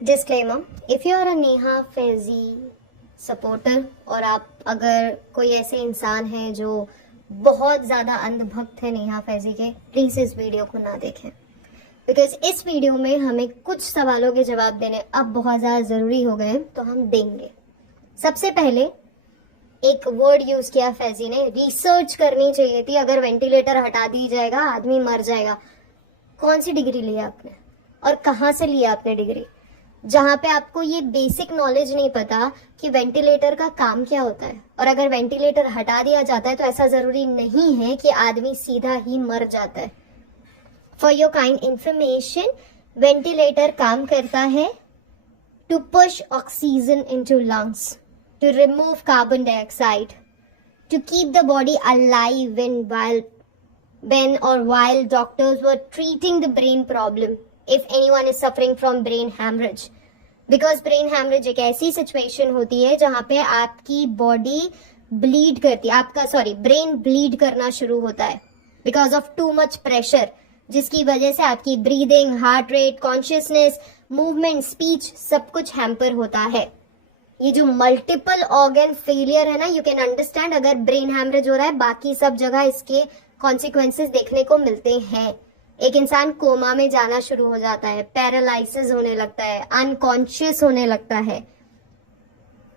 Disclaimer, if you are a Neha Faizy supporter और आप अगर कोई ऐसे इंसान हैं जो बहुत ज़्यादा अंधभक्त है नेहा फैजी के, प्लीज़ इस वीडियो को ना देखें, बिकॉज इस वीडियो में हमें कुछ सवालों के जवाब देने अब बहुत ज़्यादा ज़रूरी हो गए, तो हम देंगे। सबसे पहले एक वर्ड यूज़ किया फैजी ने, रिसर्च करनी चाहिए थी, अगर वेंटिलेटर हटा दी जाएगा आदमी मर जाएगा। कौन सी डिग्री ली आपने और कहाँ से लिया आपने डिग्री, जहां पे आपको ये बेसिक नॉलेज नहीं पता कि वेंटिलेटर का काम क्या होता है, और अगर वेंटिलेटर हटा दिया जाता है तो ऐसा जरूरी नहीं है कि आदमी सीधा ही मर जाता है। For your kind information, ventilator काम करता है to push oxygen into lungs, to remove carbon dioxide, to keep the body alive when or while doctors were treating the brain problem if anyone is suffering from brain hemorrhage, because brain hemorrhage एक ऐसी situation होती है जहां पे आपकी body bleed करती है, आपका ब्रेन ब्लीड करना शुरू होता है because of too much pressure, जिसकी वजह से आपकी breathing, heart rate, consciousness, movement, speech सब कुछ हैम्पर होता है। ये जो मल्टीपल ऑर्गन फेलियर है ना, यू कैन अंडरस्टैंड अगर ब्रेन हैमरेज हो रहा है, बाकी सब जगह इसके कॉन्सिक्वेंसेस देखने को मिलते हैं। एक इंसान कोमा में जाना शुरू हो जाता है, पैरालाइसिस होने लगता है, अनकॉन्शियस होने लगता है,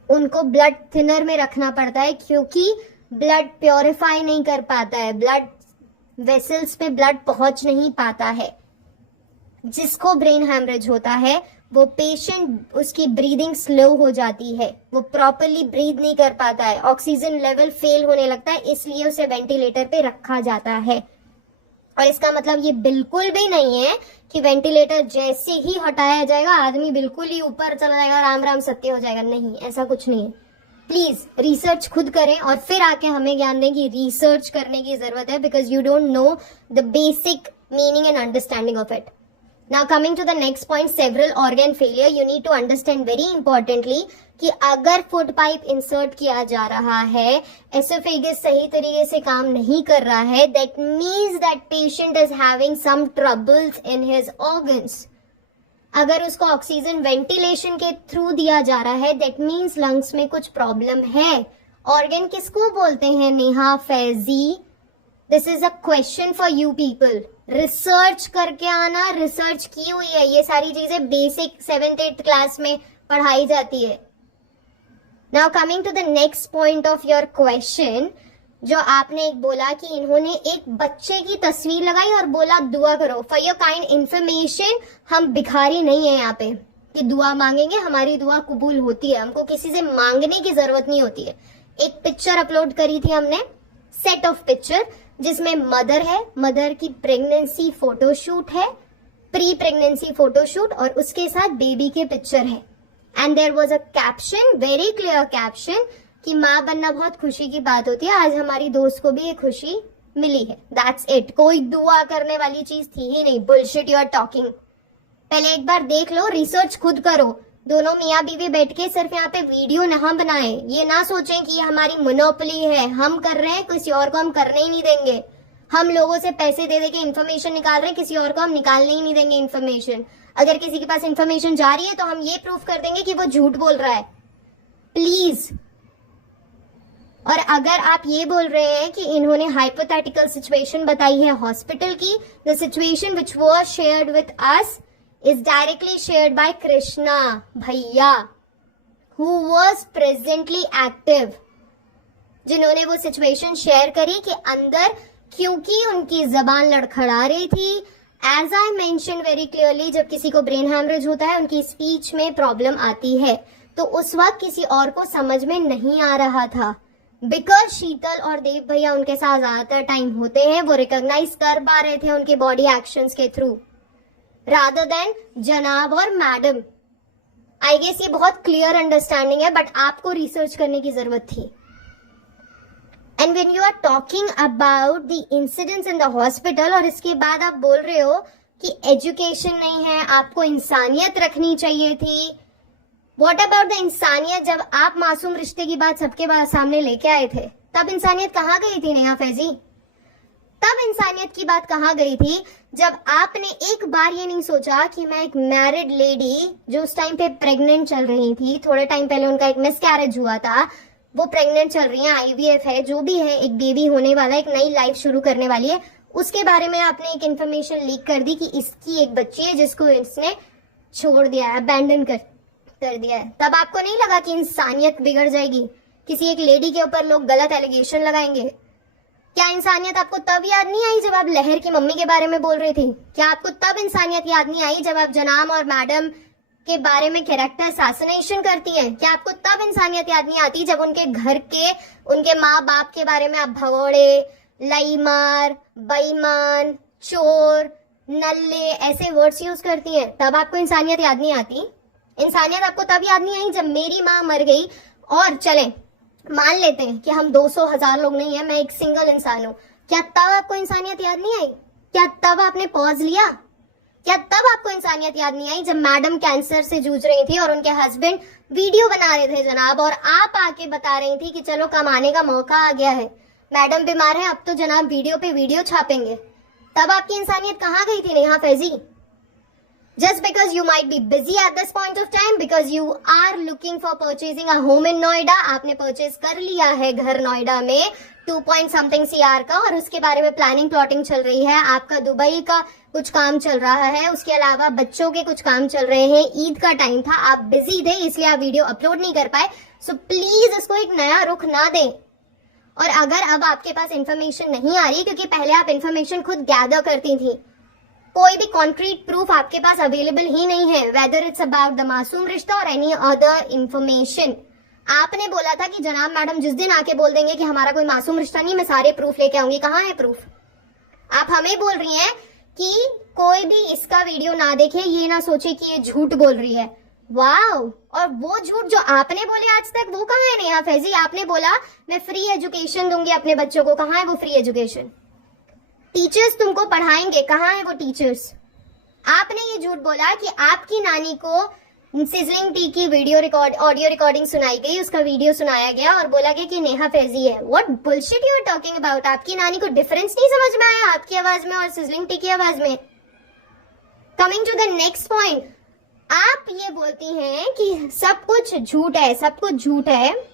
उनको ब्लड थिनर में रखना पड़ता है क्योंकि ब्लड प्योरीफाई नहीं कर पाता है, ब्लड वेसल्स पे ब्लड पहुंच नहीं पाता है। जिसको ब्रेन हैमरेज होता है वो पेशेंट, उसकी ब्रीदिंग स्लो हो जाती है, वो प्रॉपरली ब्रीद नहीं कर पाता है, ऑक्सीजन लेवल फेल होने लगता है, इसलिए उसे वेंटिलेटर पे रखा जाता है। और इसका मतलब ये बिल्कुल भी नहीं है कि वेंटिलेटर जैसे ही हटाया जाएगा आदमी बिल्कुल ही ऊपर चला जाएगा, राम राम सत्य हो जाएगा। नहीं, ऐसा कुछ नहीं है। प्लीज रिसर्च खुद करें और फिर आके हमें ज्ञान दें कि रिसर्च करने की जरूरत है, because you don't know the basic meaning and understanding of it. Now coming to the next point, several organ failure, you need to understand very importantly कि अगर फूड पाइप इंसर्ट किया जा रहा है, एसोफेगस सही तरीके से काम नहीं कर रहा है, that means that patient is having some troubles in his organs. अगर उसको ऑक्सीजन वेंटिलेशन के थ्रू दिया जा रहा है, that means लंग्स में कुछ प्रॉब्लम है। ऑर्गन किसको बोलते हैं Neha Faizi? This is a question for you people. Research करके आना, रिसर्च की हुई है, ये सारी चीजें बेसिक 7th-8th क्लास में पढ़ाई जाती है। Now coming to the next point of your question, जो आपने एक बोला कि इन्होंने एक बच्चे की तस्वीर लगाई और बोला दुआ करो। फॉर योर काइंड इंफॉर्मेशन, हम भिखारी नहीं है यहाँ पे कि दुआ मांगेंगे हमारी दुआ कबूल होती है, हमको किसी से मांगने की जरूरत नहीं होती है। एक पिक्चर अपलोड करी थी हमने, सेट ऑफ पिक्चर, जिसमें मदर है, मदर की प्रेगनेंसी फोटोशूट है, प्री प्रेगनेंसी फोटोशूट, और उसके साथ बेबी के पिक्चर है। And there was a caption, very clear caption, कि माँ बनना बहुत खुशी की बात होती है, आज हमारी दोस्त को भी ये खुशी मिली है। That's it. कोई दुआ करने वाली चीज थी ही नहीं। Bullshit you are talking. पहले एक बार देख लो, रिसर्च खुद करो। दोनों मियाँ बीवी बैठ के सिर्फ यहाँ पे वीडियो ना बनाए, ये ना सोचें कि ये हमारी मोनोपोली है, हम कर रहे हैं, किसी और को हम करने ही नहीं देंगे। हम लोगों से पैसे दे के इन्फॉर्मेशन निकाल रहे हैं, किसी और को हम निकालने ही नहीं देंगे इन्फॉर्मेशन। अगर किसी के पास इन्फॉर्मेशन जा रही है तो हम ये प्रूफ कर देंगे कि वो झूठ बोल रहा है, प्लीज। और अगर आप ये बोल रहे हैं कि इन्होंने हाइपोथेटिकल सिचुएशन बताई है हॉस्पिटल की, the situation which was shared with us is directly shared by Krishna भैया, who was presently active, जिन्होंने वो सिचुएशन शेयर करी कि अंदर क्योंकि उनकी जबान लड़खड़ा रही थी। As I mention very clearly, जब किसी को ब्रेन हैमरेज होता है उनकी स्पीच में प्रॉब्लम आती है, तो उस वक्त किसी और को समझ में नहीं आ रहा था, बिकॉज शीतल और देव भैया उनके साथ ज्यादातर टाइम होते हैं, वो रिकॉग्नाइज कर पा रहे थे उनके बॉडी एक्शंस के थ्रू, rather than जनाब और मैडम। आई गेस ये बहुत क्लियर अंडरस्टैंडिंग है, बट आपको रिसर्च करने की जरूरत थी। And when you are talking about the incidents in the hospital, और इसके बाद आप बोल रहे हो कि एजुकेशन नहीं है, आपको इंसानियत रखनी चाहिए थी। व्हाट अबाउट द इंसानियत? जब आप मासूम रिश्ते की बात सबके सामने लेके आए थे, तब इंसानियत कहाँ गई थी नेहा फैजी? तब इंसानियत की बात कहाँ गई थी, जब आपने एक बार ये नहीं सोचा कि मैं एक मैरिड लेडी जो उस टाइम पे प्रेग्नेंट चल रही थी, थोड़े टाइम पहले उनका एक मिसकैरेज हुआ था, वो प्रेग्नेंट चल रही है, आईवीएफ है, जो भी है, एक बेबी होने वाला है, एक नई लाइफ शुरू करने वाली है, उसके बारे में आपने एक इन्फॉर्मेशन लीक कर दी कि इसकी एक बच्ची है जिसको इसने छोड़ दिया है, अबैंडन कर दिया है। तब आपको नहीं लगा कि इंसानियत बिगड़ जाएगी, किसी एक लेडी के ऊपर लोग गलत एलिगेशन लगाएंगे? क्या इंसानियत आपको तब याद नहीं आई जब आप लहर की मम्मी के बारे में बोल रही थी? क्या आपको तब इंसानियत याद नहीं आई जब आप जनाब और मैडम के बारे में कैरेक्टर असैसिनेशन करती हैं? क्या आपको तब इंसानियत याद नहीं आती जब उनके घर के, उनके माँ बाप के बारे में आप भगोड़े, लाइमार, बेईमान, चोर, नल्ले ऐसे वर्ड्स यूज करती हैं? तब आपको इंसानियत याद नहीं आती? इंसानियत आपको तब याद नहीं आई जब मेरी माँ मर गई, और चले मान लेते हैं कि हम 200,000 लोग नहीं है, मैं एक सिंगल इंसान हूं, क्या तब आपको इंसानियत याद नहीं आई? क्या तब आपने पॉज लिया? क्या तब आपको इंसानियत याद नहीं आई जब मैडम कैंसर से जूझ रही थी और उनके हस्बैंड वीडियो बना रहे थे जनाब, और आप आके बता रही थी कि चलो कमाने का मौका आ गया है, मैडम बीमार है, अब तो जनाब वीडियो पे वीडियो छापेंगे? तब आपकी इंसानियत कहाँ गई थी Neha Faizi? Just because you might be busy at this point of time, because you are looking for purchasing a home in Noida, आपने परचेज कर लिया है घर नोएडा में 2 CR का, और उसके बारे में प्लानिंग प्लॉटिंग चल रही है, आपका दुबई का कुछ काम चल रहा है, उसके अलावा बच्चों के कुछ काम चल रहे हैं, ईद का टाइम था, आप बिजी थे, इसलिए आप वीडियो अपलोड नहीं कर पाए। सो प्लीज इसको एक नया रुख ना दें। और अगर अब आपके पास इंफॉर्मेशन नहीं आ रही, क्योंकि पहले आप इंफॉर्मेशन खुद गैदर करती थी, कोई भी कॉन्क्रीट प्रूफ आपके पास अवेलेबल ही नहीं है, वेदर इट्स अबाउट द मासूम रिश्ता और एनी अदर इंफॉर्मेशन। आपने बोला था कि जनाब मैडम जिस दिन आके बोल देंगे कि हमारा कोई मासूम रिश्ता नहीं, मैं सारे प्रूफ लेके आऊंगी। कहाँ है प्रूफ? आप हमें बोल रही हैं कि कोई भी इसका वीडियो ना देखे, ये ना सोचे कि ये झूठ बोल रही है। वाओ! और वो झूठ जो आपने बोले आज तक, वो कहाँ है नेहा फैजी? आपने बोला मैं फ्री एजुकेशन दूंगी अपने बच्चों को, कहाँ है वो फ्री एजुकेशन? टीचर्स तुमको पढ़ाएंगे, कहाँ है वो टीचर्स? आपने ये झूठ बोला कि आपकी नानी को सिजलिंग टी की ऑडियो रिकॉर्डिंग सुनाई गई, उसका वीडियो सुनाया गया और बोला गया कि नेहा फैजी है। What bullshit you are talking about? आपकी नानी को डिफरेंस नहीं समझ में आया आपकी आवाज में और सिजलिंग टी की आवाज में? Coming to the next point, आप ये बोलती हैं कि सब कुछ झूठ है, सब कुछ झूठ है,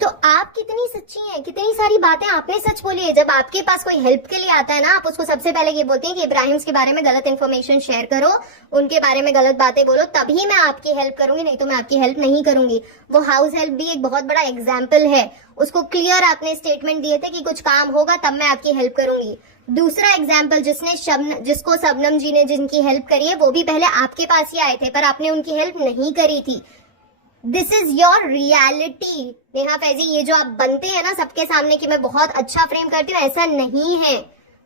तो आप कितनी सच्ची हैं? कितनी सारी बातें आपने सच बोली है। जब आपके पास कोई हेल्प के लिए आता है ना, आप उसको सबसे पहले ये बोलती हैं कि इब्राहिम्स के बारे में गलत इन्फॉर्मेशन शेयर करो, उनके बारे में गलत बातें बोलो, तभी मैं आपकी हेल्प करूंगी, नहीं तो मैं आपकी हेल्प नहीं करूंगी। वो हाउस हेल्प भी एक बहुत बड़ा एग्जाम्पल है, उसको क्लियर आपने स्टेटमेंट दिए थे कि कुछ काम होगा तब मैं आपकी हेल्प करूंगी। दूसरा एग्जाम्पल, जिसको शबनम जी ने जिनकी हेल्प करी है, वो भी पहले आपके पास ही आए थे, पर आपने उनकी हेल्प नहीं करी थी। This is your reality Neha Faizi. ये जो आप बनते हैं ना सबके सामने कि मैं बहुत अच्छा फ्रेम करती हूँ, ऐसा नहीं है।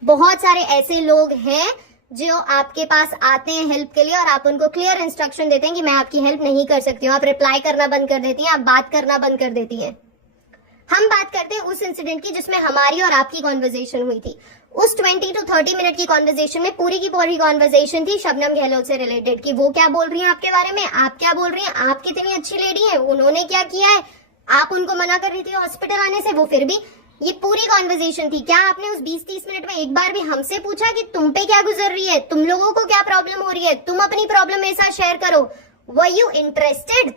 बहुत सारे ऐसे लोग हैं जो आपके पास आते हैं हेल्प के लिए और आप उनको क्लियर इंस्ट्रक्शन देते हैं कि मैं आपकी हेल्प नहीं कर सकती हूँ। आप रिप्लाई करना बंद कर देती हैं, आप बात करना बंद कर देती हैं। हम बात करते हैं उस इंसिडेंट की जिसमें हमारी और आपकी कॉन्वर्जेशन हुई थी। उस 20 to 30 मिनट की कॉन्वर्जेशन में पूरी की पूरी कॉन्वर्जेशन थी शबनम गहलोत से रिलेटेड कि वो क्या बोल रही हैं आपके बारे में, आप क्या बोल रही हैं, आप कितनी अच्छी लेडी हैं, उन्होंने क्या किया है, आप उनको मना कर रही थी हॉस्पिटल आने से, वो फिर भी। ये पूरी कॉन्वर्जेशन थी। क्या आपने उस 20-30 मिनट में एक बार भी हमसे पूछा कि तुम पे क्या गुजर रही है, तुम लोगों को क्या प्रॉब्लम हो रही है, तुम अपनी प्रॉब्लम मेरे साथ शेयर करो? Were you interested?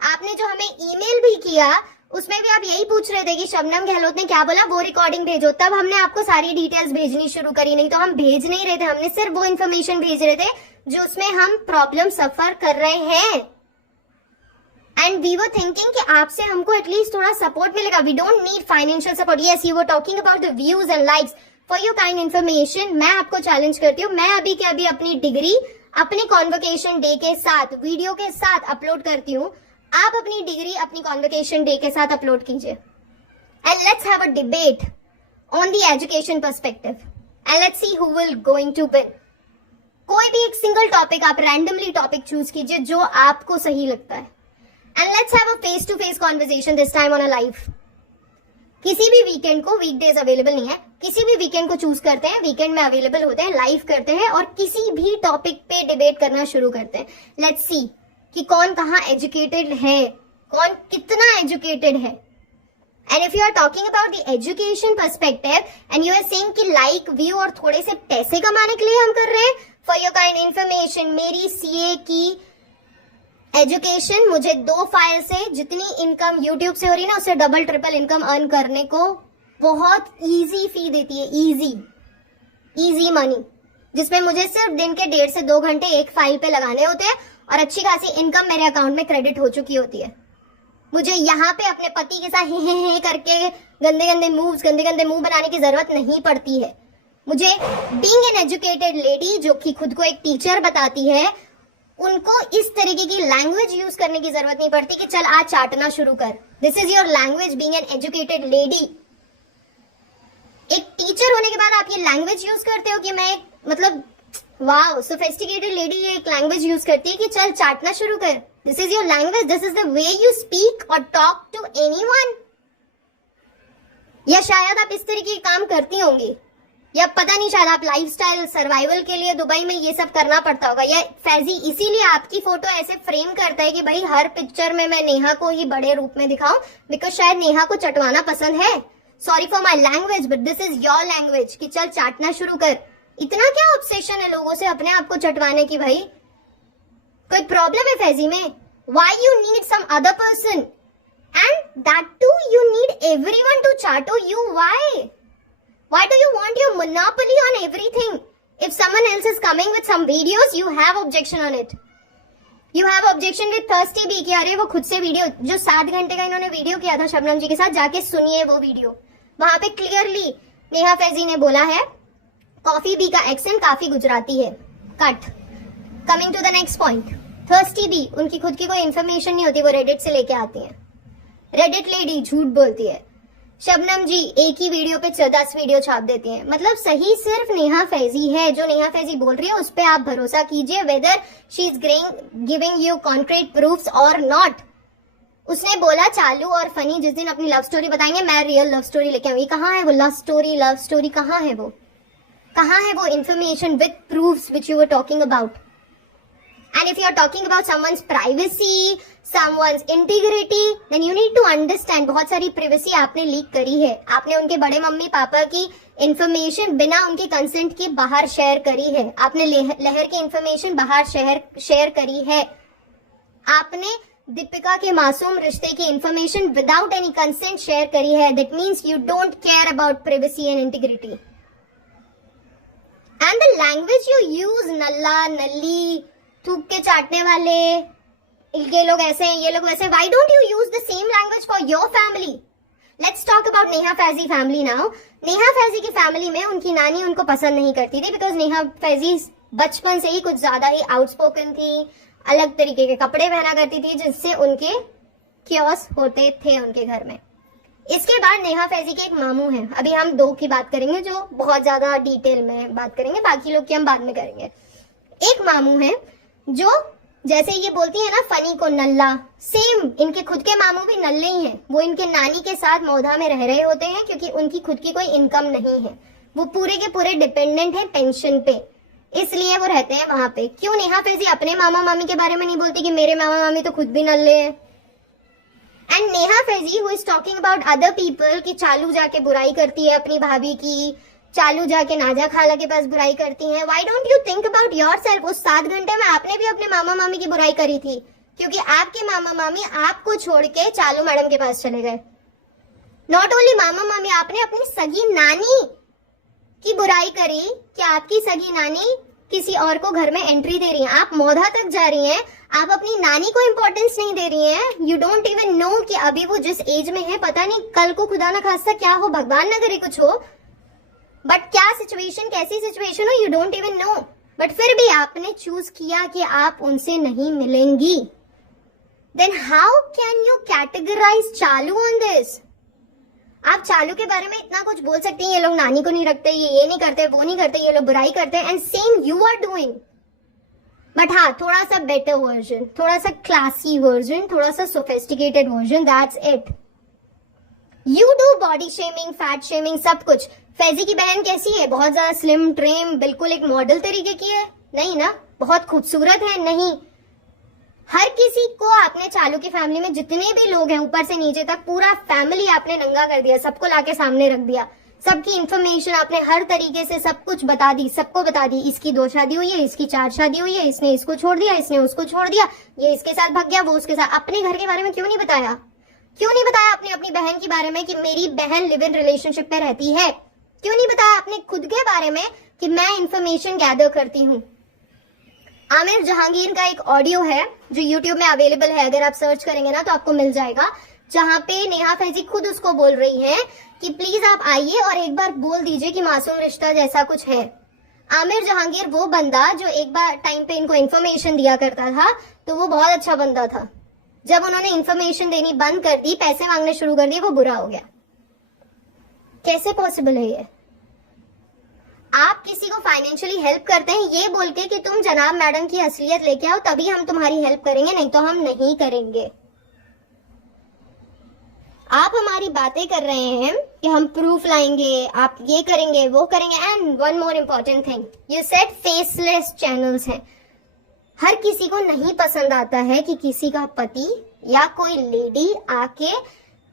आपने जो हमें ईमेल भी किया उसमें भी आप यही पूछ रहे थे कि शबनम गहलोत ने क्या बोला, वो रिकॉर्डिंग भेजो। तब हमने आपको सारी डिटेल्स भेजनी शुरू करी। नहीं तो हम भेज नहीं रहे थे, हमने सिर्फ वो इन्फॉर्मेशन भेज रहे थे जो उसमें हम प्रॉब्लम सफर कर रहे हैं। एंड वी वर थिंकिंग कि आपसे हमको एटलीस्ट थोड़ा सपोर्ट मिलेगा। We don't need financial support. Yes, you were talking about the views and likes for your kind information. मैं आपको चैलेंज करती हूँ, मैं अभी के अभी अपनी डिग्री अपनी कॉन्वोकेशन डे के साथ वीडियो के साथ अपलोड करती हूँ। आप अपनी डिग्री अपनी कॉन्वोकेशन डे के साथ अपलोड कीजिए and let's have a debate on the education perspective and let's see who will going to win. कोई भी एक सिंगल टॉपिक आप रैंडमली टॉपिक चूज कीजिए जो आपको सही लगता है and let's have a face to face conversation, this time on a live. किसी भी वीकेंड को, वीकडेज अवेलेबल नहीं है, किसी भी वीकेंड को चूज करते हैं, वीकेंड में अवेलेबल होते हैं, लाइव करते हैं और किसी भी टॉपिक पे डिबेट करना शुरू करते हैं। लेट्स सी कि कौन कहाँ एजुकेटेड है, कौन कितना एजुकेटेड है। And if you are talking about the education perspective and you are saying कि लाइक व्यू और थोड़े से पैसे कमाने के लिए हम कर रहे हैं, फॉर योर काइंड इन्फॉर्मेशन, मेरी सीए की एजुकेशन मुझे 2 फाइल से जितनी इनकम यूट्यूब से हो रही है ना, उससे डबल ट्रिपल इनकम अर्न करने को बहुत इजी फी देती है, इजी मनी, जिसमें मुझे सिर्फ दिन के 1.5 से 2 घंटे एक फाइल पे लगाने होते हैं और अच्छी खासी इनकम मेरे अकाउंट में क्रेडिट हो चुकी होती है। मुझे यहाँ पे अपने पति के साथ हे करके गंदे गंदे मुंह बनाने की जरूरत नहीं पड़ती है। मुझे बीइंग एन एजुकेटेड लेडी जो कि खुद को एक टीचर बताती है, उनको इस तरीके की लैंग्वेज यूज करने की जरूरत नहीं पड़ती कि चल आज चाटना शुरू कर। This is your language being an educated lady. एक टीचर होने के बाद आप ये लैंग्वेज यूज करते हो कि मैं मतलब वाओ सोफिस्टिकेटेड लेडी ये एक लैंग्वेज यूज करती है कि चल चाटना शुरू कर। This is your language, this is the way you speak और टॉक टू एनीवन। या शायद आप इस तरीके के काम करती होंगी, या पता नहीं शायद आप लाइफस्टाइल सर्वाइवल के लिए दुबई में ये सब करना पड़ता होगा। या फैजी इसीलिए आपकी फोटो ऐसे फ्रेम करता है कि भाई हर पिक्चर में मैं नेहा को ही बड़े रूप में दिखाऊं, बिकॉज शायद नेहा को चटवाना पसंद है। Sorry for my language but this is your language कि चल चाटना शुरू कर। इतना क्या ऑब्सेशन है लोगों से अपने आप को चटवाने की? भाई कोई प्रॉब्लम है फैजी में? Why you need some other person and that too you need everyone to चाटो you? Why do you want your monopoly on everything? If someone else is coming with some videos, you have objection on it. You have objection with Thirsty Bee कि अरे वो खुद से video जो 7 घंटे का इन्होंने वीडियो किया था शबनम जी के साथ, जाके सुनिए वो वीडियो। वहां पे क्लियरली नेहा फैजी ने बोला है कॉफी बी का एक्सेंट काफी गुजराती है। Cut. Coming to the next point, thirsty bee, उनकी खुद की कोई इन्फॉर्मेशन नहीं होती, वो रेडिट से लेके आती है। रेडिट लेडी झूठ बोलती है। शबनम जी एक ही वीडियो पे 10 वीडियो छाप देती हैं। मतलब सही सिर्फ नेहा फैजी है। जो नेहा फैजी बोल रही है उस पे आप भरोसा कीजिए, whether she is giving you concrete proofs और नॉट। उसने बोला चालू और फनी जिस दिन अपनी लव स्टोरी बताएंगे मैं रियल लव स्टोरी लेके आऊंगी। कहाँ है वो लव स्टोरी कहाँ है वो? कहाँ है वो information with proofs which you were talking about? And if you are talking about someone's privacy, someone's integrity, then you need to understand बहुत सारी privacy आपने लीक करी है। आपने उनके बड़े मम्मी पापा की इंफॉर्मेशन बिना उनके कंसेंट के बाहर शेयर करी है। आपने लहर की इंफॉर्मेशन बाहर शेयर करी है। आपने दीपिका के मासूम रिश्ते की information without any consent share करी है। That means you don't care about privacy and integrity. And the language you use, नल्ला नल्ली, थूक के चाटने वाले, ये लोग ऐसे हैं ये लोग वैसे, why don't you use the same language for your family? Let's talk about Neha Faizi family now. Neha Faizi की फैमिली में उनकी नानी उनको पसंद नहीं करती थी बिकॉज नेहा फैजी बचपन से ही कुछ ज्यादा ही आउटस्पोकन थी, अलग तरीके के कपड़े पहना करती थी जिससे उनके क्योस होते थे उनके घर में। इसके बाद नेहा फैजी के एक मामू हैं, अभी हम 2 की बात करेंगे जो बहुत ज्यादा डिटेल में बात करेंगे, बाकी लोग की हम बाद में करेंगे। एक मामू है जो जैसे ये बोलती है ना फनी को नल्ला, सेम इनके खुद के मामू भी नल्ले ही हैं। वो इनके नानी के साथ मौधा में रह रहे होते हैं क्योंकि उनकी खुद की कोई इनकम नहीं है, वो पूरे के पूरे डिपेंडेंट है पेंशन पे, इसलिए वो रहते हैं वहां पे। क्यों नेहा फैजी अपने मामा मामी के बारे में नहीं बोलती कि मेरे मामा मामी तो खुद भी नल्ले हैं? And Neha Faizi who is talking about other people की चालू जाके बुराई करती है अपनी भाभी की, चालू जाके नाजा खाला के पास बुराई करती हैं। Why don't you think about yourself? उस 7 घंटे में आपने भी अपने मामा मामी की बुराई करी थी क्योंकि आपके मामा मामी आपको छोड़ के चालू मैडम के पास चले गए। नॉट ओनली मामा मामी, आपने अपनी सगी नानी की बुराई करी कि आपकी सगी नानी किसी और को घर में एंट्री दे रही है। आप मौधा तक जा रही हैं, आप अपनी नानी को इंपॉर्टेंस नहीं दे रही हैं। यू डोंट इवन नो कि अभी वो जिस एज में है पता नहीं कल को खुदा ना खास्ता क्या हो, भगवान ना करे कुछ हो, बट क्या सिचुएशन कैसी सिचुएशन हो you don't even know, but फिर भी आपने चूज किया कि आप उनसे नहीं मिलेंगी। Then how can you categorize चालू ऑन दिस? आप चालू के बारे में इतना कुछ बोल सकते हैं, ये लोग नानी को नहीं रखते, ये नहीं करते, वो नहीं करते, ये लोग बुराई करते हैं, and same you are doing. But हाँ, थोड़ा सा बेटर वर्जन, थोड़ा सा क्लासी वर्जन, थोड़ा सा sophisticated version, that's it. You do body shaming, fat shaming, सब कुछ। फैजी की बहन कैसी है? बहुत ज्यादा स्लिम ट्रिम, बिल्कुल एक मॉडल तरीके की है? नहीं ना। बहुत खूबसूरत है? नहीं। हर किसी को आपने चालू की फैमिली में जितने भी लोग हैं ऊपर से नीचे तक पूरा फैमिली आपने नंगा कर दिया, सबको लाके सामने रख दिया, सबकी इंफॉर्मेशन आपने हर तरीके से सब कुछ बता दी, सबको बता दी। इसकी 2 शादी हुई है, इसकी 4 शादी हुई है, इसने इसको छोड़ दिया, इसने उसको छोड़ दिया, ये इसके साथ भाग गया, वो उसके साथ। अपने घर के बारे में क्यों नहीं बताया? क्यों नहीं बताया आपने अपनी बहन के बारे में कि मेरी बहन लिव इन रिलेशनशिप में रहती है? क्यों नहीं बताया आपने खुद के बारे में कि मैं इंफॉर्मेशन गैदर करती हूँ? आमिर जहांगीर का एक ऑडियो है जो YouTube में अवेलेबल है, अगर आप सर्च करेंगे ना तो आपको मिल जाएगा, जहां पे नेहा फैजी खुद उसको बोल रही है कि प्लीज आप आइए और एक बार बोल दीजिए कि मासूम रिश्ता जैसा कुछ है। आमिर जहांगीर वो बंदा जो एक बार टाइम पे इनको इन्फॉर्मेशन दिया करता था, तो वो बहुत अच्छा बंदा था। जब उन्होंने इन्फॉर्मेशन देनी बंद कर दी, पैसे मांगने शुरू कर दिए, वो बुरा हो गया। कैसे पॉसिबल है ये? आप किसी को फाइनेंशियली हेल्प करते हैं ये बोल के कि तुम जनाब मैडम की असलियत लेके आओ तभी हम तुम्हारी हेल्प करेंगे, नहीं तो हम नहीं करेंगे। आप हमारी बातें कर रहे हैं कि हम प्रूफ लाएंगे, आप ये करेंगे वो करेंगे। And one more important thing, you said faceless channels हैं। हर किसी को नहीं पसंद आता है कि किसी का पति या कोई लेडी आके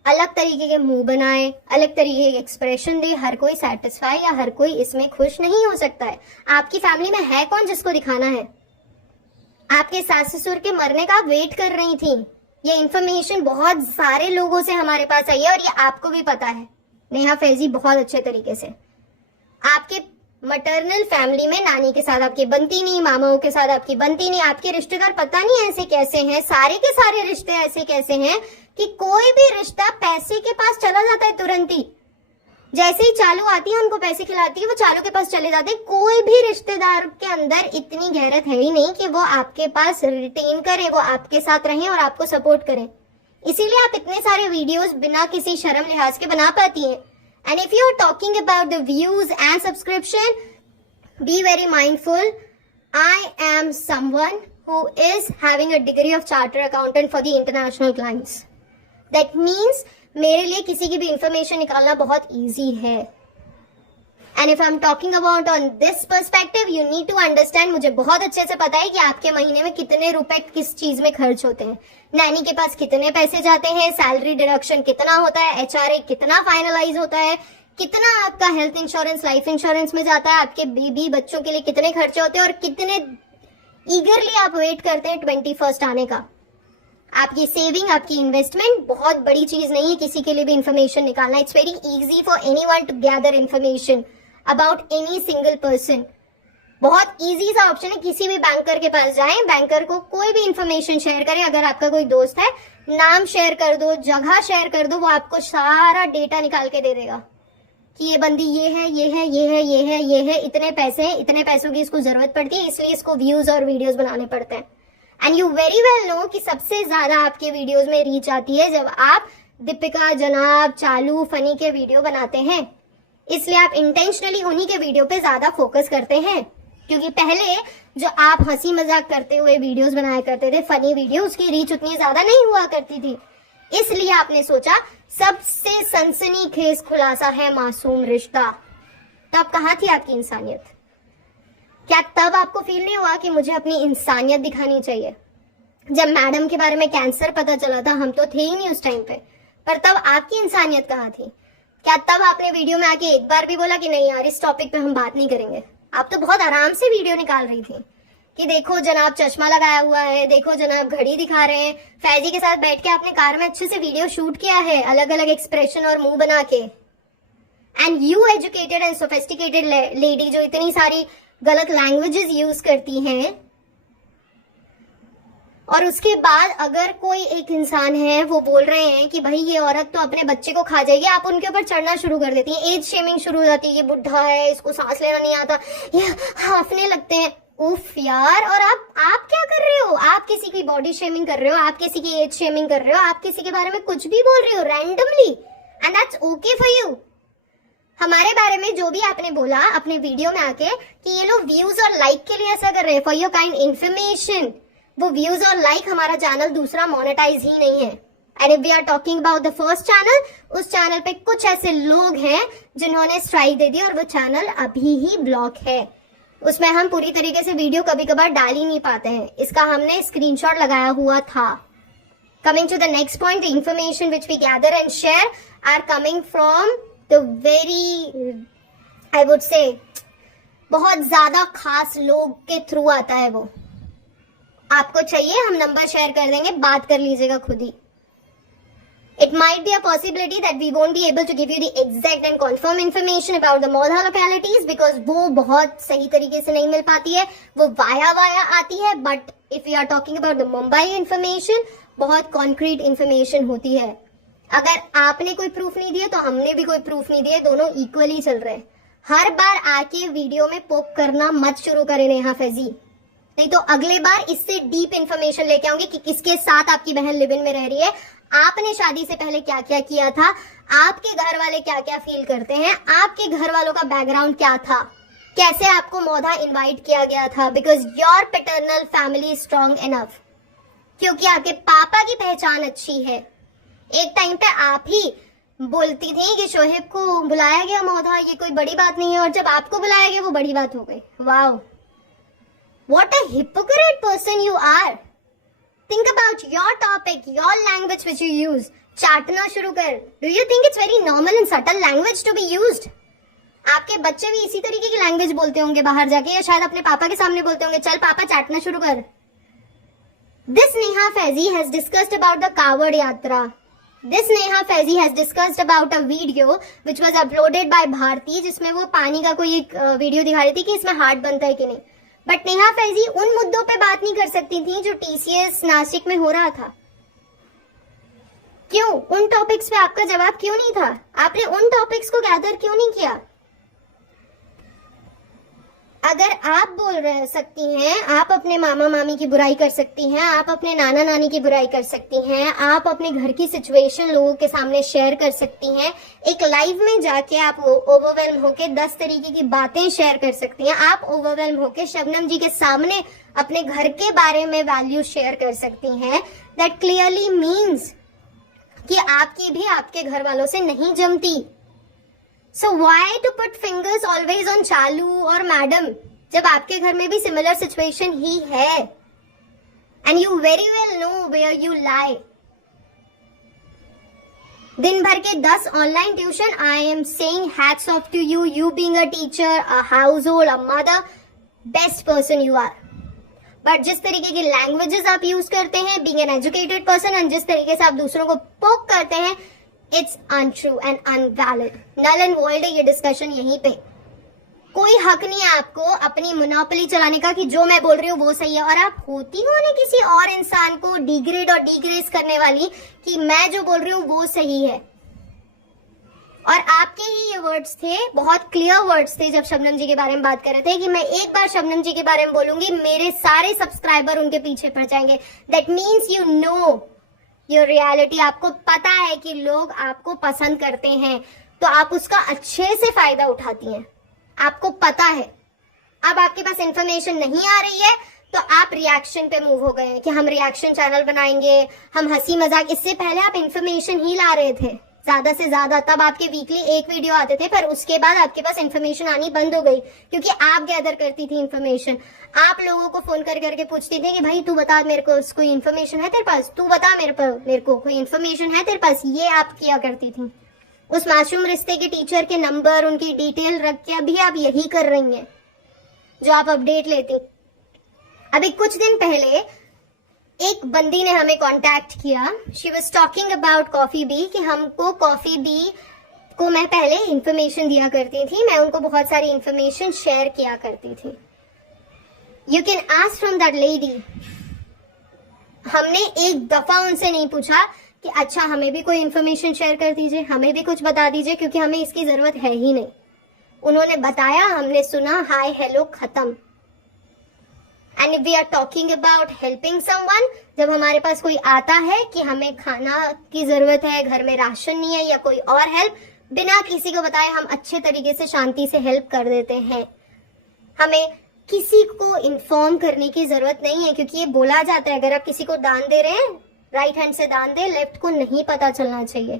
अलग तरीके के मुंह बनाए, अलग तरीके के एक्सप्रेशन दे। हर कोई सेटिस्फाई या हर कोई इसमें खुश नहीं हो सकता है। आपकी फैमिली में है कौन जिसको दिखाना है? आपके सास ससुर के मरने का वेट कर रही थी। ये इन्फॉर्मेशन बहुत सारे लोगों से हमारे पास आई है और ये आपको भी पता है नेहा फैजी बहुत अच्छे तरीके से। आपके मटरनल फैमिली में नानी के साथ आपकी बनती नहीं, मामाओं के साथ आपकी बनती नहीं, आपके रिश्तेदार पता नहीं ऐसे कैसे हैं, सारे के सारे रिश्ते ऐसे कैसे हैं कि कोई भी रिश्ता पैसे के पास चला जाता है तुरंत ही। जैसे ही चालू आती है उनको पैसे खिलाती है, वो चालू के पास चले जाते हैं। कोई भी रिश्तेदार के अंदर इतनी गहरत है ही नहीं कि वो आपके पास रिटेन करे, वो आपके साथ रहें और आपको सपोर्ट करें। इसीलिए आप इतने सारे वीडियोस बिना किसी शर्म लिहाज के बना पाती हैं। And if you are talking about the views and subscription, be very mindful. I am someone who is having a degree of chartered accountant for the international clients. That means मेरे लिए किसी की भी इंफॉर्मेशन निकालना बहुत easy है। And if I'm talking about on this perspective, you need to understand, मुझे बहुत अच्छे से पता है कि आपके महीने में कितने रुपए किस चीज में खर्च होते हैं, नैनी के पास कितने पैसे जाते हैं, सैलरी डिडक्शन कितना होता है, HRA कितना फाइनलाइज होता है, कितना आपका हेल्थ इंश्योरेंस लाइफ इंश्योरेंस में जाता है, आपके बेबी बच्चों के लिए कितने खर्चे होते हैं और कितने ईगरली आप वेट करते हैं 21st आने का। आपकी सेविंग, आपकी इन्वेस्टमेंट बहुत बड़ी चीज नहीं है किसी के लिए भी इंफॉर्मेशन निकालना। It's very easy for anyone to gather information about any single person. बहुत इजी सा ऑप्शन है, किसी भी बैंकर के पास जाएं, बैंकर को कोई भी इंफॉर्मेशन शेयर करें। अगर आपका कोई दोस्त है, नाम शेयर कर दो, जगह शेयर कर दो, वो आपको सारा डेटा निकाल के दे देगा कि ये बंदी ये है, ये है, ये है, ये है, ये है, इतने पैसे हैं, इतने पैसों की इसको जरूरत पड़ती है, इसलिए इसको व्यूज और वीडियोस बनाने पड़ते हैं। And you very well know कि सबसे ज्यादा आपके वीडियोस में रीच आती है जब आप दीपिका, जनाब, चालू, फनी के वीडियो बनाते हैं। इसलिए आप इंटेंशनली उन्हीं के वीडियो पे ज्यादा फोकस करते हैं, क्योंकि पहले जो आप हंसी मजाक करते हुए वीडियोस बनाया करते थे, फनी वीडियो, उसकी रीच उतनी ज्यादा नहीं हुआ करती थी। इसलिए आपने सोचा सबसे सनसनीखेज खुलासा है मासूम रिश्ता। तब कहाँ थी आपकी इंसानियत? क्या तब आपको फील नहीं हुआ कि मुझे अपनी इंसानियत दिखानी चाहिए? जब मैडम के बारे में कैंसर पता चला था, हम तो थे ही नहीं उस टाइम पे, पर तब आपकी इंसानियत कहाँ थी? क्या तब आपने वीडियो में आके एक बार भी बोला कि नहीं यार इस टॉपिक पे हम बात नहीं करेंगे? आप तो बहुत आराम से वीडियो निकाल रही थी कि देखो जनाब चश्मा लगाया हुआ है, देखो जनाब घड़ी दिखा रहे हैं। फैजी के साथ बैठ के आपने कार में अच्छे से वीडियो शूट किया है, अलग अलग एक्सप्रेशन और मुंह बना के। And you educated and sophisticated lady जो इतनी सारी गलत लैंग्वेजेस यूज करती हैं, और उसके बाद अगर कोई एक इंसान है वो बोल रहे हैं कि भाई ये औरत तो अपने बच्चे को खा जाएगी, आप उनके ऊपर चढ़ना शुरू कर देती हैं। एज शेमिंग शुरू हो जाती है, ये बुढ़ा है, इसको सांस लेना नहीं आता, ये हाफने लगते हैं। उफ यार, और आप क्या कर रहे हो? आप किसी की बॉडी शेमिंग कर रहे हो, आप किसी की एज शेमिंग कर रहे हो, आप किसी के बारे में कुछ भी बोल रहे हो randomly, and that's okay for you. हमारे बारे में जो भी आपने बोला अपने वीडियो में आके कि ये लोग व्यूज और लाइक के लिए ऐसा कर रहे हैं, फॉर योर काइंड इन्फॉर्मेशन, वो व्यूज और लाइक हमारा चैनल दूसरा मोनेटाइज ही नहीं है। And if we are talking about the first channel, उस चैनल पे कुछ ऐसे लोग हैं जिन्होंने स्ट्राइक दे दी और वो चैनल अभी ही ब्लॉक है। उसमें हम पूरी तरीके से वीडियो कभी कभार डाल ही नहीं पाते हैं, इसका हमने स्क्रीनशॉट लगाया हुआ था। Coming to the next point, the information which we gather and share are coming from the very, I would say, बहुत ज्यादा खास लोग के थ्रू आता है वो। आपको चाहिए हम नंबर शेयर कर देंगे, बात कर लीजिएगा खुद ही। It might be a possibility that we won't be able to give you the exact and confirm information about the Modha localities because वो बहुत सही तरीके से नहीं मिल पाती है, वो वाया आती है। But if we are talking about the Mumbai information, बहुत कॉन्क्रीट इंफॉर्मेशन होती है। अगर आपने कोई प्रूफ नहीं दिया तो हमने भी कोई प्रूफ नहीं दिया, दोनों इक्वली चल रहे हैं। हर बार आके वीडियो में पोक करना मत शुरू करें नेहा फैजी, नहीं तो अगले बार इससे डीप इंफॉर्मेशन लेके आऊंगी कि किसके साथ आपकी बहन लिव इन में रह रही है, आपने शादी से पहले क्या क्या किया था, आपके घर वाले क्या क्या फील करते हैं, आपके घर वालों का बैकग्राउंड क्या था, कैसे आपको मोधा इन्वाइट किया गया था। Because your paternal family strong enough, क्योंकि आपके पापा की पहचान अच्छी है। एक टाइम पे आप ही बोलती थी कि शोहेब को बुलाया गया मोधा, ये कोई बड़ी बात नहीं है, और जब आपको बुलाया गया वो बड़ी बात हो गई। Wow, what a hypocrite person you are. Think about your topic, your language which you use. चाटना शुरू कर। Do you think it's very normal and subtle language to be used? आपके बच्चे भी इसी तरीके की लैंग्वेज बोलते होंगे बाहर जाके, या शायद अपने पापा के सामने बोलते होंगे, चल पापा चाटना शुरू कर। This Neha Faizi has discussed about the Kawad Yatra. This Neha Faizi has discussed about a video which was uploaded by Bharti, जिसमें वो पानी का कोई एक वीडियो दिखा रही थी कि इसमें हार्ट बनता है कि नहीं। बट नेहा फैजी उन मुद्दों पे बात नहीं कर सकती थी जो TCS नासिक में हो रहा था। क्यों? उन टॉपिक्स पे आपका जवाब क्यों नहीं था? आपने उन टॉपिक्स को गैदर क्यों नहीं किया? अगर आप बोल रह सकती हैं, आप अपने मामा मामी की बुराई कर सकती हैं, आप अपने नाना नानी की बुराई कर सकती हैं, आप अपने घर की सिचुएशन लोगों के सामने शेयर कर सकती हैं, एक लाइव में जाके आप ओवरवेल्म होके 10 तरीके की बातें शेयर कर सकती हैं, आप ओवरवेल्म होके शबनम जी के सामने अपने घर के बारे में वैल्यू शेयर कर सकती हैं। दैट क्लियरली मीन्स कि आपकी भी आपके घर वालों से नहीं जमती। So why to put fingers always on चालू और मैडम, जब आपके घर में भी सिमिलर सिचुएशन ही है, and you very well know where you lie. दिन भर के 10 online tuition, I am saying hats off to you. You being a teacher, a household, a mother, best person you are. But जिस तरीके की languages आप use करते हैं, being an educated person, and जिस तरीके से आप दूसरों को पोक करते हैं, it's untrue and unvalid. Null and void है ये डिस्कशन। यहीं पे कोई हक नहीं है आपको अपनी मोनोपोली चलाने का कि जो मैं बोल रही हूँ वो सही है, और आप होती हो ना किसी और इंसान को डिग्रेड और डिग्रेस करने वाली कि मैं जो बोल रही हूँ वो सही है। और आपके ही ये वर्ड्स थे, बहुत क्लियर वर्ड्स थे जब शबनम जी के बारे में बात कर रहे थे कि मैं एक बार शबनम जी के बारे में बोलूंगी, मेरे सारे सब्सक्राइबर उनके पीछे पड़ जाएंगे। That means you know your reality. आपको पता है कि लोग आपको पसंद करते हैं, तो आप उसका अच्छे से फायदा उठाती हैं, आपको पता है। अब आपके पास इंफॉर्मेशन नहीं आ रही है तो आप रिएक्शन पे मूव हो गए हैं कि हम रिएक्शन चैनल बनाएंगे, हम हंसी मजाक। इससे पहले आप इंफॉर्मेशन ही ला रहे थे ज्यादा से ज्यादा, तब आपके वीकली एक वीडियो आते थे, पर उसके बाद आपके पास इंफॉर्मेशन आनी बंद हो गई क्योंकि आप गैदर करती थी इंफॉर्मेशन। आप लोगों को फोन कर करके पूछती थी कि भाई तू बता मेरे को कोई इन्फॉर्मेशन है तेरे पास, तू बता मेरे को कोई इन्फॉर्मेशन है तेरे पास। ये आप किया करती थी। उस मासूम रिश्ते के टीचर के नंबर, उनकी डिटेल रख के अभी आप यही कर रही हैं जो आप अपडेट लेती। अभी कुछ दिन पहले एक बंदी ने हमें कांटेक्ट किया। She was talking about coffee bee, कि हमको कॉफी बी को मैं पहले इंफॉर्मेशन दिया करती थी, मैं उनको बहुत सारी इंफॉर्मेशन शेयर किया करती थी। You can ask from that lady. हमने एक दफा उनसे नहीं पूछा कि अच्छा हमें भी कोई इंफॉर्मेशन शेयर कर दीजिए, हमें भी कुछ बता दीजिए, क्योंकि हमें इसकी जरूरत है ही नहीं। उन्होंने बताया, हमने सुना, हाय हेलो खत्म। And if we are talking about helping someone, जब हमारे पास कोई आता है कि हमें खाना की जरूरत है, घर में राशन नहीं है या कोई और हेल्प, बिना किसी को बताए हम अच्छे तरीके से शांति से हेल्प कर देते हैं। हमें किसी को इन्फॉर्म करने की जरूरत नहीं है, क्योंकि ये बोला जाता है अगर आप किसी को दान दे रहे हैं, राइट हैंड से दान दे, लेफ्ट को नहीं पता चलना चाहिए।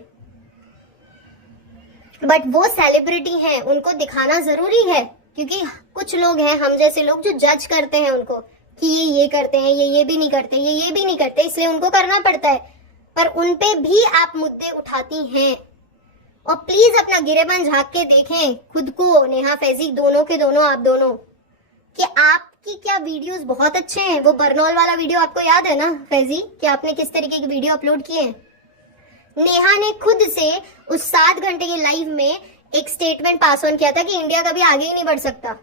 बट वो सेलिब्रिटी हैं, उनको दिखाना जरूरी है क्योंकि कुछ लोग हैं, हम जैसे लोग, जो जज करते हैं उनको कि ये करते हैं, ये भी नहीं करते, ये भी नहीं करते, इसलिए उनको करना पड़ता है। पर उन पे भी आप मुद्दे उठाती हैं। और प्लीज अपना गिरेबान झांक के देखें खुद को, नेहा फैजी, दोनों के दोनों, आप दोनों, कि आपकी क्या वीडियोस बहुत अच्छे हैं। वो बरनौल वाला वीडियो आपको याद है ना फैजी, कि आपने किस तरीके की वीडियो अपलोड किए हैं। नेहा ने खुद से उस 7 घंटे के लाइव में एक स्टेटमेंट पास ऑन किया था कि इंडिया कभी आगे ही नहीं बढ़ सकता।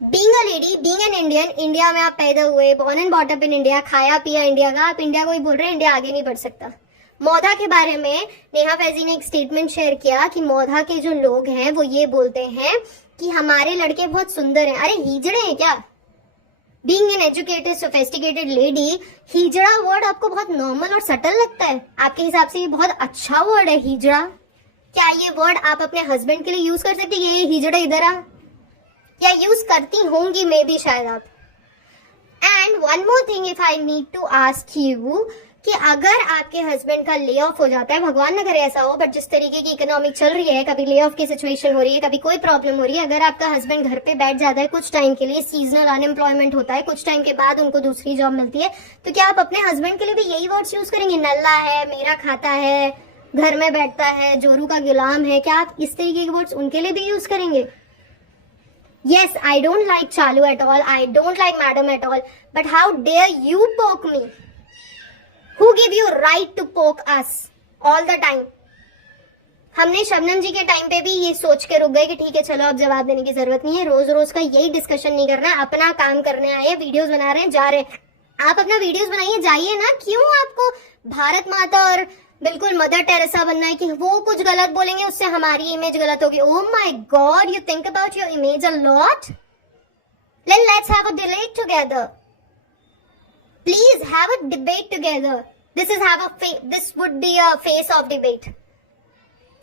Being a lady, being an Indian, India में आप पैदा हुए, born and bought up in India, खाया पिया इंडिया का, आप इंडिया को ही बोल रहे हैं इंडिया आगे नहीं बढ़ सकता। मौधा के बारे में नेहा फैजी ने एक स्टेटमेंट शेयर किया कि मौधा के जो लोग हैं वो ये बोलते हैं कि हमारे लड़के बहुत सुंदर हैं। अरे हिजड़े हैं क्या? Being an educated sophisticated lady, हिजड़ा वर्ड आपको बहुत नॉर्मल और सटल लगता है? आपके हिसाब से ये बहुत अच्छा वर्ड है हिजड़ा? क्या ये वर्ड आप अपने हस्बैंड के लिए यूज कर सकते? ये हिजड़ा इधर आ, या यूज करती होंगी मे बी शायद आप। And one more thing if I need to ask you, कि अगर आपके हस्बैंड का ले ऑफ हो जाता है, भगवान न करे ऐसा हो, बट जिस तरीके की इकोनॉमिक चल रही है, कभी ले ऑफ की सिचुएशन हो रही है, कभी कोई प्रॉब्लम हो रही है, अगर आपका हस्बैंड घर पे बैठ जाता है कुछ टाइम के लिए, सीजनल अनएम्प्लॉयमेंट होता है, कुछ टाइम के बाद उनको दूसरी जॉब मिलती है, तो क्या आप अपने हस्बैंड के लिए भी यही वर्ड्स यूज करेंगे? नल्ला है, मेरा खाता है, घर में बैठता है, जोरू का गुलाम है, क्या आप इस तरीके के वर्ड्स उनके लिए भी यूज करेंगे? Yes, I don't like Chalu at all. I don't like Madam at all. But how dare you poke me? Who give you right to poke us all the time? हमने शबनम जी के time पे भी ये सोच के रुक गए कि ठीक है चलो अब जवाब देने की जरूरत नहीं है, रोज रोज का यही डिस्कशन नहीं करना, अपना काम करने आए, वीडियोस बना रहे हैं, जा रहे हैं। आप अपना वीडियोस बनाइए, जाइए ना। क्यों आपको भारत माता और बिल्कुल मदर टेरेसा बनना है कि वो कुछ गलत बोलेंगे उससे हमारी इमेज गलत होगी? Oh my God, you think about your image a lot. Let's have a debate together, please have a debate together. This would be a face off debate.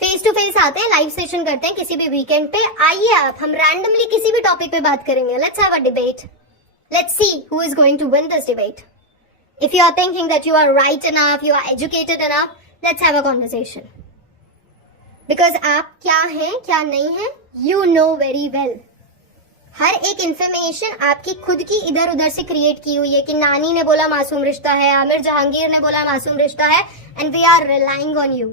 Face to face आते हैं, live session करते हैं किसी भी weekend पे, आइए आप, हम रैंडमली किसी भी टॉपिक पे बात करेंगे। Let's have a debate, let's see who is going to win this debate. If you are thinking that you are right enough, you are educated enough, let's have a conversation. Because आप क्या हैं, क्या नहीं हैं, you know very well. हर एक information आपकी खुद की इधर उधर से क्रिएट की हुई है कि नानी ने बोला मासूम रिश्ता है, आमिर जहांगीर ने बोला मासूम रिश्ता है, and we are relying on you.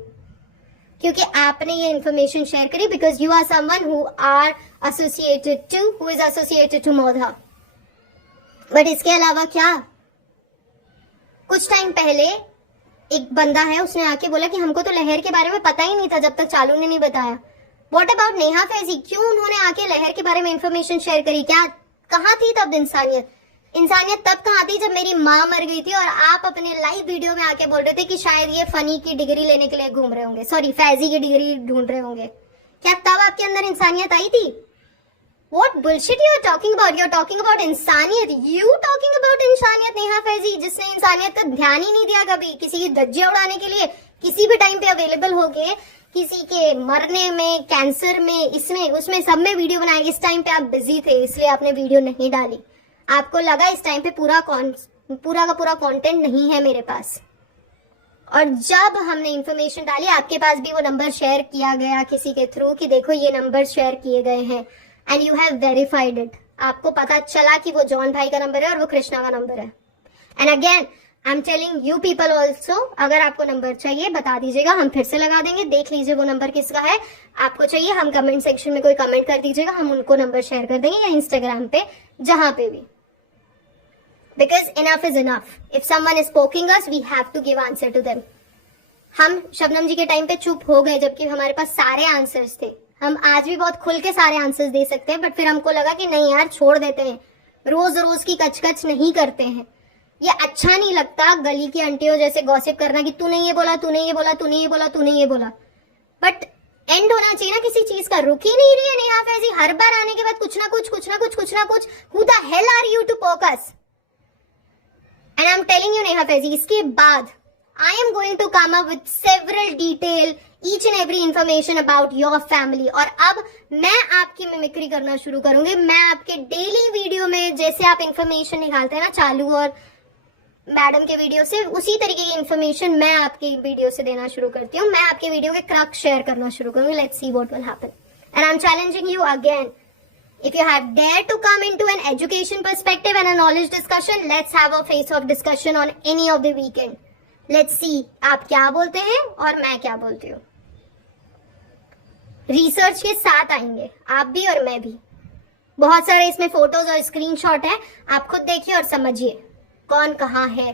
क्योंकि आपने ये इंफॉर्मेशन शेयर करी because you are someone who are associated to, who is associated to Modha. But इसके अलावा क्या? कुछ टाइम पहले एक बंदा है, उसने आके बोला कि हमको तो लहर के बारे में पता ही नहीं था जब तक चालू ने नहीं बताया। What about Neha Faizi? क्यों उन्होंने आके लहर के बारे में इंफॉर्मेशन शेयर करी? क्या कहाँ थी तब इंसानियत? इंसानियत तब कहाँ थी जब मेरी माँ मर गई थी और आप अपने लाइव वीडियो में आके बोल रहे थे कि शायद ये फनी की डिग्री लेने के लिए घूम रहे होंगे, सॉरी फैजी की डिग्री ढूंढ रहे होंगे। क्या तब आपके अंदर इंसानियत आई थी? What bullshit you are talking about? You are talking about इंसानियत. You talking about इंसानियत, नेहा फैजी, जिसने इंसानियत का ध्यान ही नहीं दिया कभी, किसी की धज्जियां उड़ाने के लिए किसी भी टाइम पे अवेलेबल हो गए, किसी के मरने में, कैंसर में, इसमें उसमें सब में वीडियो बनाए। इस टाइम पे आप बिजी थे इसलिए आपने वीडियो नहीं डाली। आपको लगा इस टाइम पे पूरा का पूरा कंटेंट नहीं है मेरे पास। और जब हमने इंफॉर्मेशन डाली आपके पास भी वो नंबर शेयर किया गया किसी के थ्रू कि देखो ये नंबर शेयर किए गए हैं, and you have verified it. आपको पता चला कि वो जॉन भाई का नंबर है और वो कृष्णा का नंबर है। And again I am telling you people also, अगर आपको नंबर चाहिए बता दीजिएगा, हम फिर से लगा देंगे, देख लीजिए वो नंबर किसका है। आपको चाहिए हम कमेंट सेक्शन में कोई कमेंट कर दीजिएगा, हम उनको नंबर शेयर कर देंगे, या इंस्टाग्राम पे, जहां पे भी। Because enough is enough. If someone is poking us, we have to give answer to them. हम शबनम जी के टाइम पे चुप हो गए जबकि हमारे पास सारे आंसर्स थे। हम आज भी बहुत खुल के सारे आंसर्स दे सकते हैं, बट फिर हमको लगा कि नहीं यार छोड़ देते हैं, रोज रोज की कचकच नहीं करते हैं। ये अच्छा नहीं लगता गली की आंटियों जैसे गॉसिप करना कि तूने ये बोला, तूने ये बोला, तूने ये बोला, तूने ये बोला। बट एंड होना चाहिए ना किसी चीज का। रुक ही नहीं रही है नेहा फैजी, हर बार आने के बाद कुछ ना कुछ कुछ ना कुछ कुछ ना कुछ। Who the hell are you to poke us? And I am telling you Neha Faizy, इसके बाद I am going to come up with several detail, each and every information about your family. और अब मैं आपकी मिमिक्री करना शुरू करूंगी। मैं आपके डेली वीडियो में जैसे आप इंफॉर्मेशन निकालते हैं ना चालू और मैडम के वीडियो से, उसी तरीके की इंफॉर्मेशन मैं आपके वीडियो से देना शुरू करती हूँ। मैं आपके वीडियो के क्रक्स शेयर करना शुरू करूंगी। Let's see what will happen. And I M challenging you again If you have dared to come into an education perspective and a knowledge discussion, let's have a face-off discussion on any of the weekend. Let's see आप क्या बोलते हैं और मैं क्या बोलती हूँ. Research के साथ आएंगे आप भी और मैं भी. बहुत सारे इसमें फोटोज और स्क्रीनशॉट है, आप खुद देखिए और समझिए कौन कहाँ है.